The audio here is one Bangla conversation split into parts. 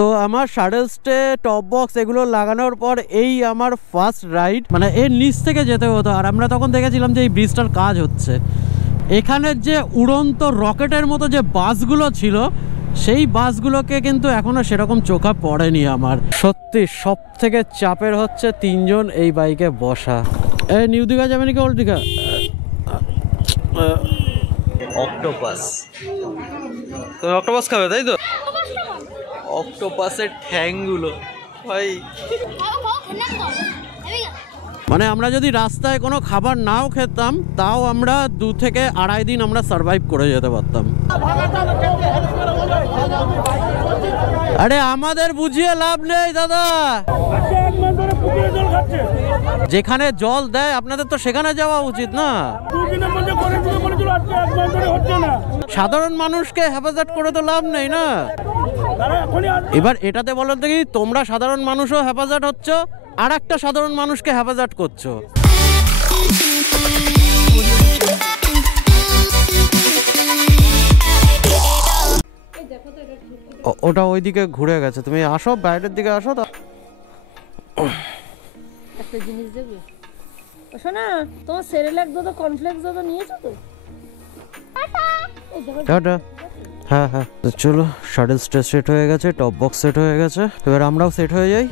তো আমার শাটল স্টে টপ বক্স এগুলো লাগানোর পর এই আমার ফার্স্ট রাইড, মানে এর নিচ থেকে যেতে হতো। আর আমরা তখন দেখেছিলাম যে এই ব্রিজটার কাজ হচ্ছে। এখানের যে উড়ন্ত রকেটের মতো যে বাসগুলো ছিল, সেই বাসগুলোকে কিন্তু এখনো সেরকম চোখা পড়েনি আমার। সত্যি সব থেকে চাপের হচ্ছে তিনজন এই বাইকে বসা। এই নিউ দীঘা যাবে নাকি ওল্ড দীঘা? অক্টোপাস, তুমি অক্টোপাস খাবে তাই তো? অক্টোপাসের ঠ্যাংগুলো ভাই, মানে আমরা যদি রাস্তায় কোনো খাবার নাও খেতাম তাও আমরা 2 থেকে আড়াই দিন আমরা সার্ভাইভ করে যেতে পারতাম। আরে আমাদের বুঝিয়ে লাভ নেই দাদা, যেখানে জল দেয় আপনাদের তো সেখানে যাওয়া উচিত না। সাধারণ মানুষকে হেফাজত করে তো লাভ নেই না। এবার এটাতে বলো দেখি, তোমরা সাধারণ মানুষও হেফাজত হচ্ছ আর একটা সাধারণ মানুষকে হেফাজত করছো। ওটা ওইদিকে ঘুরে গেছে, তুমি আসো বাইরের দিকে আসো। একটা জিনিস দেবে শোনা, তোমার সেরেলাক দাদা কর্নফ্লেক্স দাদা নিয়েছো তো? টাটা। হ্যাঁ হ্যাঁ, তো চলো, শাটল স্টে সেট হয়ে গেছে, টপ বক্স সেট হয়ে গেছে, এবার আমরাও সেট হয়ে যাই।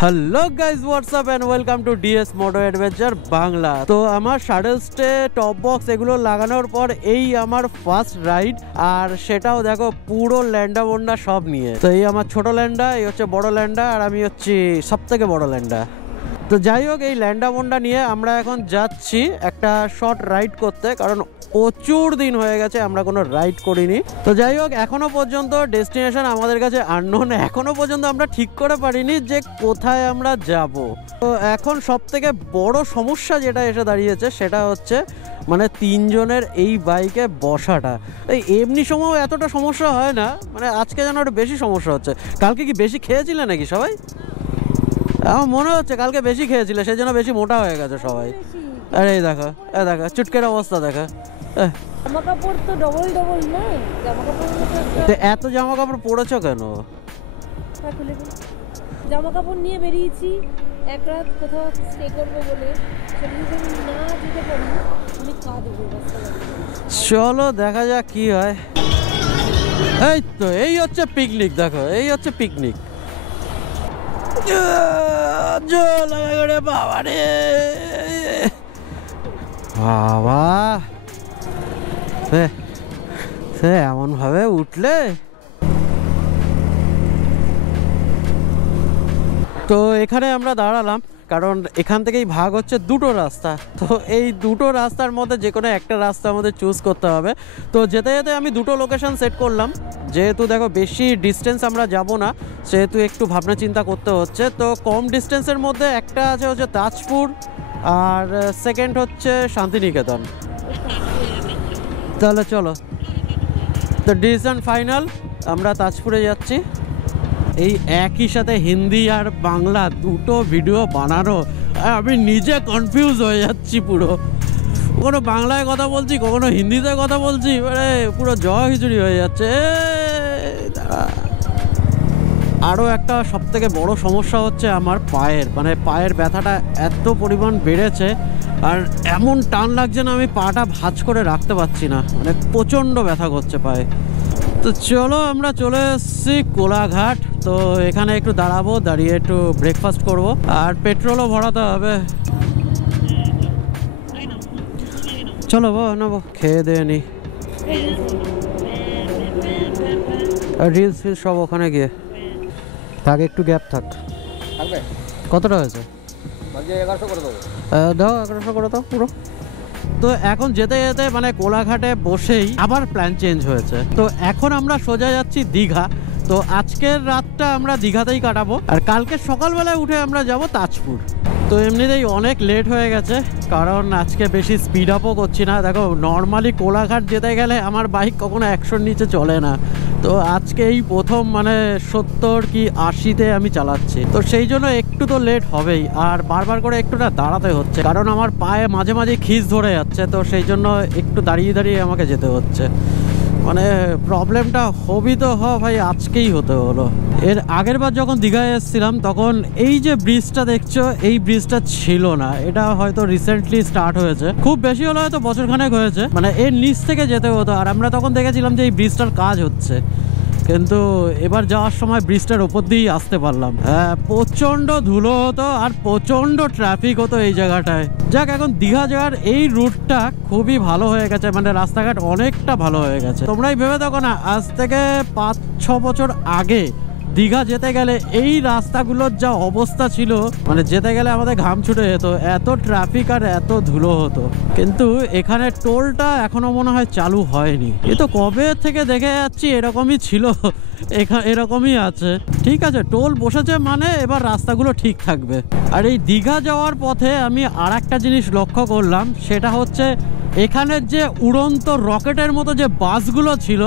Hello guys, what's up and welcome to DS moto adventure Bangla. তো আমার শাটল স্টে টপ বক্স এগুলো লাগানোর পর এই আমার ফার্স্ট রাইড, আর সেটাও দেখো পুরো ল্যান্ডা বন্ডা সব নিয়ে। তো এই আমার ছোট ল্যান্ডা, এই হচ্ছে বড় ল্যান্ডা, আর আমি হচ্ছি সব থেকে বড় ল্যান্ডা। তো যাই হোক, এই ল্যান্ডা বন্ডা নিয়ে আমরা এখন যাচ্ছি একটা শর্ট রাইড করতে, কারণ প্রচুর দিন হয়ে গেছে আমরা কোনো রাইড করিনি। তো যাই হোক, এখনো পর্যন্ত ডেস্টিনেশন আমাদের কাছে আননোন, এখনো পর্যন্ত আমরা ঠিক করে পারিনি যে কোথায় আমরা যাব। তো এখন সব থেকে বড় সমস্যা যেটা এসে দাঁড়িয়েছে সেটা হচ্ছে মানে তিনজনের এই বাইকে বসাটা। এই এমনি সময় এতটা সমস্যা হয় না, মানে আজকে যেন একটু বেশি সমস্যা হচ্ছে। কালকে কি বেশি খেয়েছিলে নাকি সবাই? আমার মনে হচ্ছে কালকে বেশি খেয়েছিলে, সেই জন্য বেশি মোটা হয়ে গেছে সবাই। আরে এই দেখো, এই দেখো চুটকের অবস্থা দেখো। জামা কাপড় তো ডবল ডবল না, জামা কাপড় এত জামা কাপড় পরেছো কেন? জামা কাপড় নিয়ে বেরিয়েছি এক রাত কোথাও স্টে করবো বলে, না যেতে পারি আমি কাঁদবো। চলো দেখা যাক কি হয়। এই তো এই হচ্ছে পিকনিক, দেখো এই হচ্ছে পিকনিক। বাবা রে বাবা, সে এমন ভাবে উঠলে। তো এখানে আমরা দাঁড়ালাম কারণ এখান থেকেই ভাগ হচ্ছে দুটো রাস্তা। তো এই দুটো রাস্তার মধ্যে যে কোনো একটা রাস্তা আমাদের চুজ করতে হবে। তো যেতে যেতে আমি দুটো লোকেশন সেট করলাম, যেহেতু দেখো বেশি ডিস্টেন্স আমরা যাব না, সেহেতু একটু ভাবনা চিন্তা করতে হচ্ছে। তো কম ডিস্টেন্সের মধ্যে একটা আছে হচ্ছে তাজপুর, আর সেকেন্ড হচ্ছে শান্তিনিকেতন। তাহলে চলো, তো ডিসিশন ফাইনাল, আমরা তাজপুরে যাচ্ছি। এই একই সাথে হিন্দি আর বাংলা দুটো ভিডিও বানানো, আমি নিজে কনফিউজ হয়ে যাচ্ছি পুরো। কখনো বাংলায় কথা বলছি, কখনো হিন্দিতে কথা বলছি, মানে পুরো জয় খিচুড়ি হয়ে যাচ্ছে। আরও একটা সবথেকে বড় সমস্যা হচ্ছে আমার পায়ের, মানে পায়ের ব্যথাটা এত পরিমাণ বেড়েছে, আর এমন টান লাগছে না, আমি পাটা ভাঁজ করে রাখতে পারছি না, মানে প্রচণ্ড ব্যথা করছে পায়ে। তো চলো আমরা চলে এসেছি কোলাঘাট। তো এখানে একটু দাঁড়াবো, দাঁড়িয়ে একটু ব্রেকফাস্ট করব, আর পেট্রোলও ভরাতে হবে। চলো নেবো, খেয়ে দিয়ে নি। আর রিলস ফিলস সব ওখানে গিয়ে থাক, একটু গ্যাপ থাক। কতটা হয়েছে? দাও 1100 করে দাও পুরো। তো এখন যেতে যেতে মানে কোলাঘাটে বসেই আবার প্ল্যান চেঞ্জ হয়েছে। তো এখন আমরা সোজা যাচ্ছি দীঘা। তো আজকের রাতটা আমরা দীঘাতেই কাটাবো, আর কালকে সকালবেলায় উঠে আমরা যাব তাজপুর। তো এমনিতেই অনেক লেট হয়ে গেছে, কারণ আজকে বেশি স্পিড আপও করছি না। দেখো নর্মালি কোলাঘাট যেতে গেলে আমার বাইক কখনো 100-র নিচে চলে না, তো আজকে এই প্রথম মানে 70 কি 80-তে আমি চালাচ্ছি। তো সেই জন্য একটু তো লেট হবেই, আর বারবার করে একটু না দাঁড়াতে হচ্ছে, কারণ আমার পায়ে মাঝে মাঝে খিঁচ ধরে যাচ্ছে। তো সেই জন্য একটু দাঁড়িয়ে দাঁড়িয়ে আমাকে যেতে হচ্ছে। মানে প্রবলেমটা হবি তো ভাই আজকেই হতে হলো। এর আগের বার যখন দীঘায় এসেছিলাম তখন এই যে ব্রিজটা দেখছো এই ব্রিজটা ছিল না, এটা হয়তো রিসেন্টলি স্টার্ট হয়েছে, খুব বেশি হলে হয়তো বছরখানেক হয়েছে। মানে এর নিচ থেকে যেতে হতো আর আমরা তখন দেখেছিলাম যে এই ব্রিজটার কাজ হচ্ছে, কিন্তু এবার যাওয়ার সময় ব্রিজটার ওপর দিয়েই আসতে পারলাম। প্রচণ্ড ধুলো হতো আর প্রচণ্ড ট্রাফিক হতো এই জায়গাটায়। যাক এখন দীঘা যাওয়ার এই রুটটা খুবই ভালো হয়ে গেছে, মানে রাস্তাঘাট অনেকটা ভালো হয়ে গেছে। তোমরাই ভেবে দেখো না, আজ থেকে 5-6 বছর আগে দীঘা যেতে গেলে এই রাস্তাগুলোর যা অবস্থা ছিল, মানে যেতে গেলে আমাদের ঘাম ছুটে যেত, এত ট্রাফিক আর এত ধুলো হতো। কিন্তু এখানে টোলটা এখনো মনে হয় চালু হয়নি। এ তো কবে থেকে দেখে যাচ্ছি এরকমই ছিল, এরকমই আছে। ঠিক আছে, টোল বসেছে মানে এবার রাস্তাগুলো ঠিক থাকবে। আর এই দীঘা যাওয়ার পথে আমি আর একটা জিনিস লক্ষ্য করলাম, সেটা হচ্ছে এখানের যে উড়ন্ত রকেটের মতো যে বাসগুলো ছিল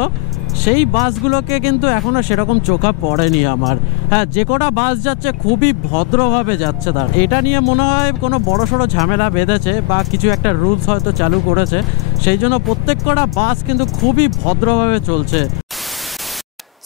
সেই বাসগুলোকে কিন্তু এখনো সেরকম চোখে পড়েনি আমার। হ্যাঁ, যে কটা বাস যাচ্ছে খুবই ভদ্রভাবে যাচ্ছে। তার এটা নিয়ে মনে হয় কোনো বড়সড় ঝামেলা বেঁধেছে বা কিছু একটা রুলস হয়তো চালু করেছে, সেই জন্য প্রত্যেক কটা বাস কিন্তু খুবই ভদ্রভাবে চলছে।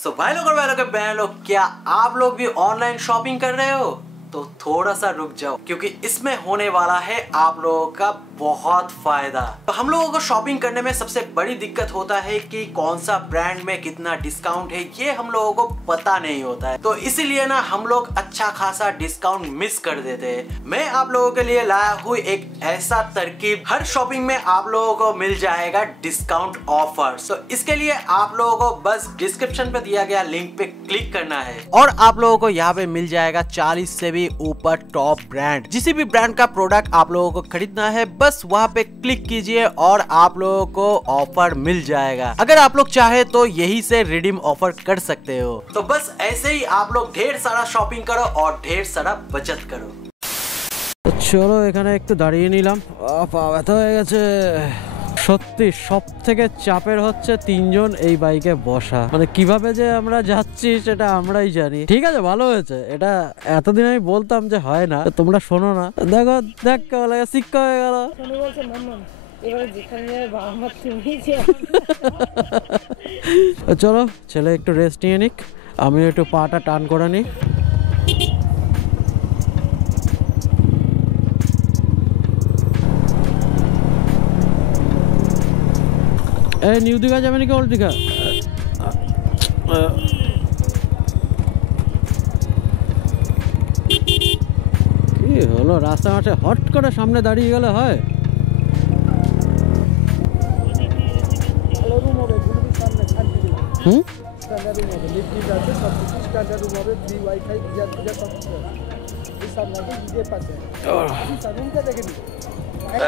सो भाई लोग और भाई लोग बहन लोग, क्या आप लोग भी ऑनलाइन शॉपिंग कर रहे हो? तो थोड़ा सा रुक जाओ, क्योंकि इसमें होने वाला है आप लोगों का बहुत फायदा। तो हम लोगों को शॉपिंग करने में सबसे बड़ी दिक्कत होता है कि कौन सा ब्रांड में कितना डिस्काउंट है, ये हम लोगों को पता नहीं होता है। तो इसीलिए ना हम लोग अच्छा खासा डिस्काउंट मिस कर देते हैं। मैं आप लोगों के लिए लाया हूँ एक ऐसा तरकीब, हर शॉपिंग में आप लोगों को मिल जाएगा डिस्काउंट ऑफर। तो इसके लिए आप लोगों को बस डिस्क्रिप्शन पे दिया गया लिंक पे क्लिक करना है और आप लोगों को यहाँ पे मिल जाएगा 40 से भी ऊपर टॉप ब्रांड। जिसी भी ब्रांड का प्रोडक्ट आप लोगों को खरीदना है बस वहाँ पे क्लिक कीजिए और आप लोगों को ऑफर मिल जाएगा। अगर आप लोग चाहे तो यही से रिडीम ऑफर कर सकते हो। तो बस ऐसे ही आप लोग ढेर सारा शॉपिंग करो और ढेर सारा बचत करो। চলো এখানে একটু দাঁড়িয়ে নিলাম, পা ব্যথা হয়ে গেছে। সত্যি সব থেকে চাপের হচ্ছে 3 জন এই বাইকে বসা, মানে কিভাবে যে আমরা যাচ্ছি সেটা আমরাই জানি। ঠিক আছে, ভালো হয়েছে, এটা এতদিন আমি বলতাম যে হয় না, তোমরা শোনো না। দেখো দেখ কেমন লাগে, শিক্ষা হয়ে গেল। চলো ছেলে একটু রেস্ট নিয়ে নিক, আমি একটু পাটা টান করে নিই। এই নিউ দীঘা যাবে নাকি ওল্ড দীঘা? কি হলো, রাস্তা মাঠে হট করে সামনে দাঁড়িয়ে গেলে হয়?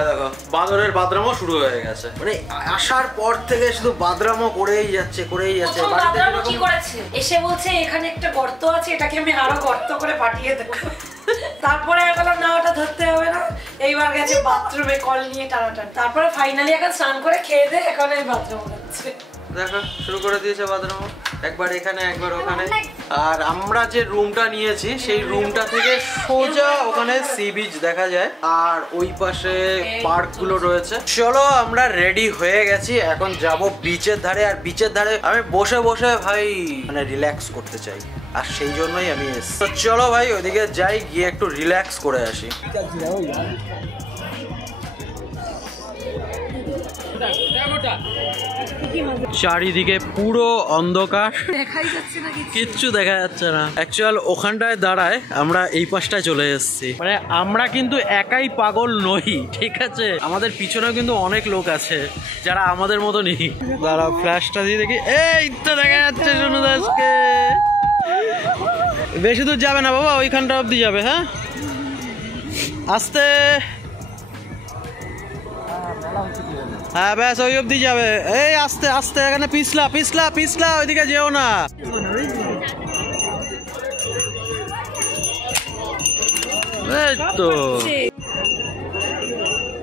দেখো বাঁদরের বাদরামও শুরু হয়ে গেছে, মানে আসার পর থেকে শুধু বাদরামও করেই যাচ্ছে। কি করেছে, এসে বলছে এখানে একটা গর্ত আছে, এটাকে আমি আরো গর্ত করে পাঠিয়ে দেবো। তারপরে বললাম না, ওটা ধরতে হবে না। এইবার গেছে বাথরুমে কল নিয়ে টানাটানি। তারপরে ফাইনালি এখন স্নান করে খেয়ে দিয়ে এখন এই বাথরুম যাচ্ছে। দেখো শুরু করে দিয়েছে বাথরুম, একবার এখানে একবার ওখানে। আর আমরা যে রুমটা নিয়েছি সেই রুমটা থেকে সোজা ওখানে সি বিচ দেখা যায় আর ওই পাশে পার্ক গুলো রয়েছে। চলো আমরা রেডি হয়ে গেছি, এখন যাব বিচের ধারে। আর বিচের ধারে আমি বসে বসে ভাই মানে রিল্যাক্স করতে চাই, আর সেই জন্যই আমি এসেছি। তো চলো ভাই ওইদিকে যাই, গিয়ে একটু রিল্যাক্স করে আসি। চারিদিকে পুরো অন্ধকার, কিচ্ছু দেখা যাচ্ছে না। অ্যাকচুয়াল ওখানটায় দাঁড়ায় আমরা এই পাশটায় চলে এসেছি। মানে আমরা কিন্তু একাই পাগল নই, ঠিক আছে? আমাদের পিছনেও কিন্তু অনেক লোক আছে যারা আমাদের মতো নেই। দাঁড়া ফ্ল্যাশটা দিয়ে দেখি, এই তো দেখা যাচ্ছে সোনু দাসকে। বেশি দূর যাবে না বাবা, ওইখানটা অব্দি যাবে। হ্যাঁ আস্তে, হ্যাঁ ব্যাস ওই অব্দি যাবে। এই আস্তে আস্তে, এখানে পিছলা পিছলা পিছলা, ওইদিকে যেও না। এই তো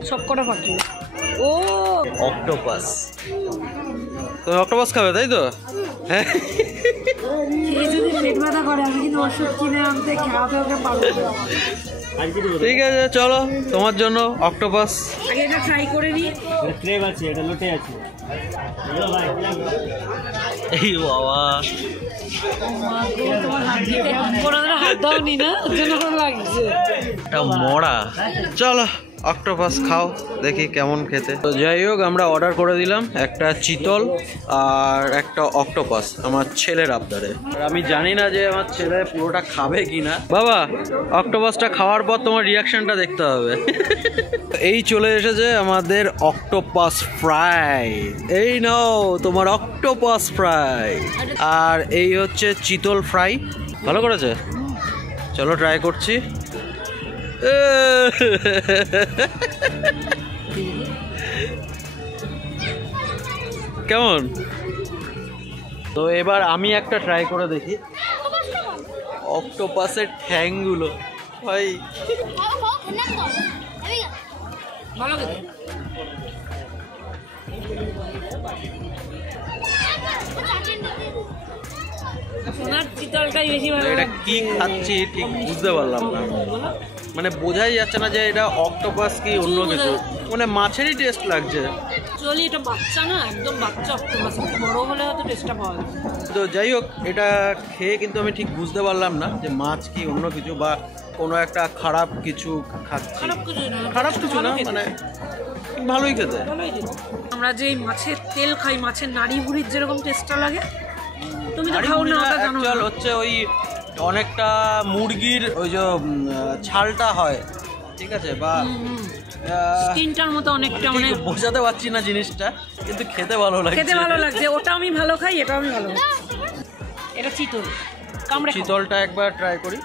সবকটা পাখি। ও অক্টোপাস, তুমি অক্টোপাস খাবে তাই তো? যদি পেট ব্যথা করে আমি কিন্তু ওষুধ কিনে আনতে খাওয়াতে ওকে পারবো। ঠিক আছে চলো, তোমার জন্য অক্টোপাস। আগে এটা ট্রাই করে নি। ক্রেভ আছে, এটা লোটে আছে। এই বাবা, তোমার হাত দিতে কোনোদিনও হাত দাওনি না, ওর জন্য ভালো লাগছে। এটা মরা। চলো অক্টোপাস খাও, দেখি কেমন খেতে। তো যাই হোক, আমরা অর্ডার করে দিলাম একটা চিতল আর একটা অক্টোপাস আমার ছেলের আবদারে। আমি জানি না যে আমার ছেলে পুরোটা খাবে কিনা। বাবা, অক্টোপাসটা খাওয়ার পর তোমার রিয়াকশনটা দেখতে হবে। এই চলে এসেছে আমাদের অক্টোপাস ফ্রাই। এই নাও তোমার অক্টোপাস ফ্রাই, আর এই হচ্ছে চিতল ফ্রাই। ভালো করেছে, চলো ট্রাই করছি। কেমন? তো এবার আমি একটা ট্রাই করে দেখি অক্টোপাসের ঠ্যাংগুলো। ভাই ভালো খেতে। সোনার চিতলটাই বেশি ভালো। এটা কি খাচ্ছি ঠিক বুঝতে পারলাম না, মানে বোঝাই যাচ্ছে না যে এটা অক্টোপাস কি অন্য কিছু, মানে মাছেরই টেস্ট লাগছে। অ্যাকচুয়ালি এটা বাচ্চা না, একদম বাচ্চা অক্টোপাস, বড় হলে হয়তো টেস্টটা পাওয়া যায়। তো যাই হোক, এটা খেয়ে কিন্তু আমি ঠিক বুঝতে পারলাম না যে মাছ কি অন্য কিছু বা কোনো একটা খারাপ কিছু খাচ্ছি। খারাপ কিছু না, মানে ভালোই খেতে। আমরা যে মাছের তেল খাই, মাছের নাড়ি ভুড়ির যেরকম টেস্টটা লাগে, তুমি তো খাও না, ওটা জানো না। হচ্ছে ওই অনেকটা মুরগির ওই যে ছালটা হয়, ঠিক আছে, বা স্কিনটার মতো অনেকটা, ঠিক বোঝাতে পারছি না জিনিসটা, কিন্তু খেতে ভালো লাগছে। খেতে ভালো লাগছে, ওটা আমি ভালো খাই, এটা আমি ভালো খাই। এটা চিতল, কামড়ে খাও। চিতলটা একবার ট্রাই করি।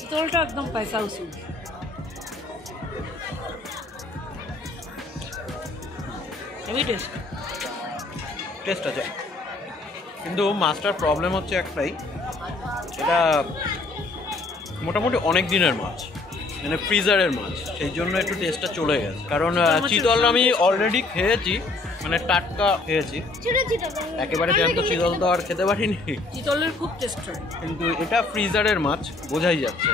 চিতলটা একদম পয়সা উসুল। হেভি টেস্ট, টেস্ট আছে, কিন্তু মাছটার প্রবলেম হচ্ছে একটাই, এটা মোটামুটি অনেক দিনের মাছ, মানে ফ্রিজারের মাছ, সেই জন্য একটু টেস্টটা চলে গেছে। কারণ চিতল আমি অলরেডি খেয়েছি, মানে টাটকা খেয়েছি, একেবারে জ্যান্ত চিতল তো আর খেতে পারিনি। চিতলের খুব টেস্ট হয়, কিন্তু এটা ফ্রিজারের মাছ, বোঝাই যাচ্ছে।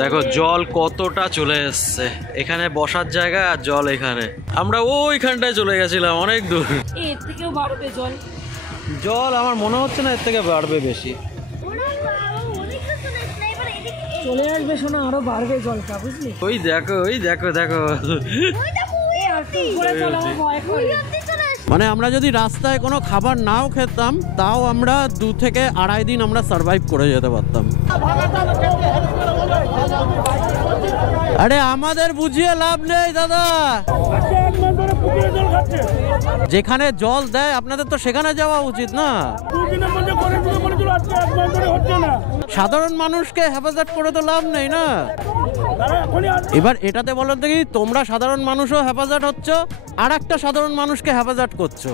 দেখো জল কতটা চলে এসছে, এখানে বসার জায়গা আর জল এখানে। আমরা ওইখানটায় চলে গেছিলাম অনেক দূর। এর থেকেও বাড়বে জল। জল আমার মনে হচ্ছে না এর থেকে বাড়বে বেশি। চলে আসবে শোনা, আরো বাড়বে জলটা, বুঝলি? ওই দেখো, ওই দেখো, দেখো। মানে আমরা যদি রাস্তায় কোনো খাবার নাও খেতাম, তাও আমরা 2 থেকে 2.5 দিন আমরা সার্ভাইভ করে যেতে পারতাম। আরে আমাদের বুঝিয়ে লাভ নেই দাদা, যেখানে জল দেয় আপনাদের তো সেখানে যাওয়া উচিত না। সাধারণ মানুষকে হেফাজত করে তো লাভ নেই না। এবার এটাতে বলো দেখি, তোমরা সাধারণ মানুষও হেফাজত হচ্ছ, আর একটা সাধারণ মানুষকে হেফাজত করছো।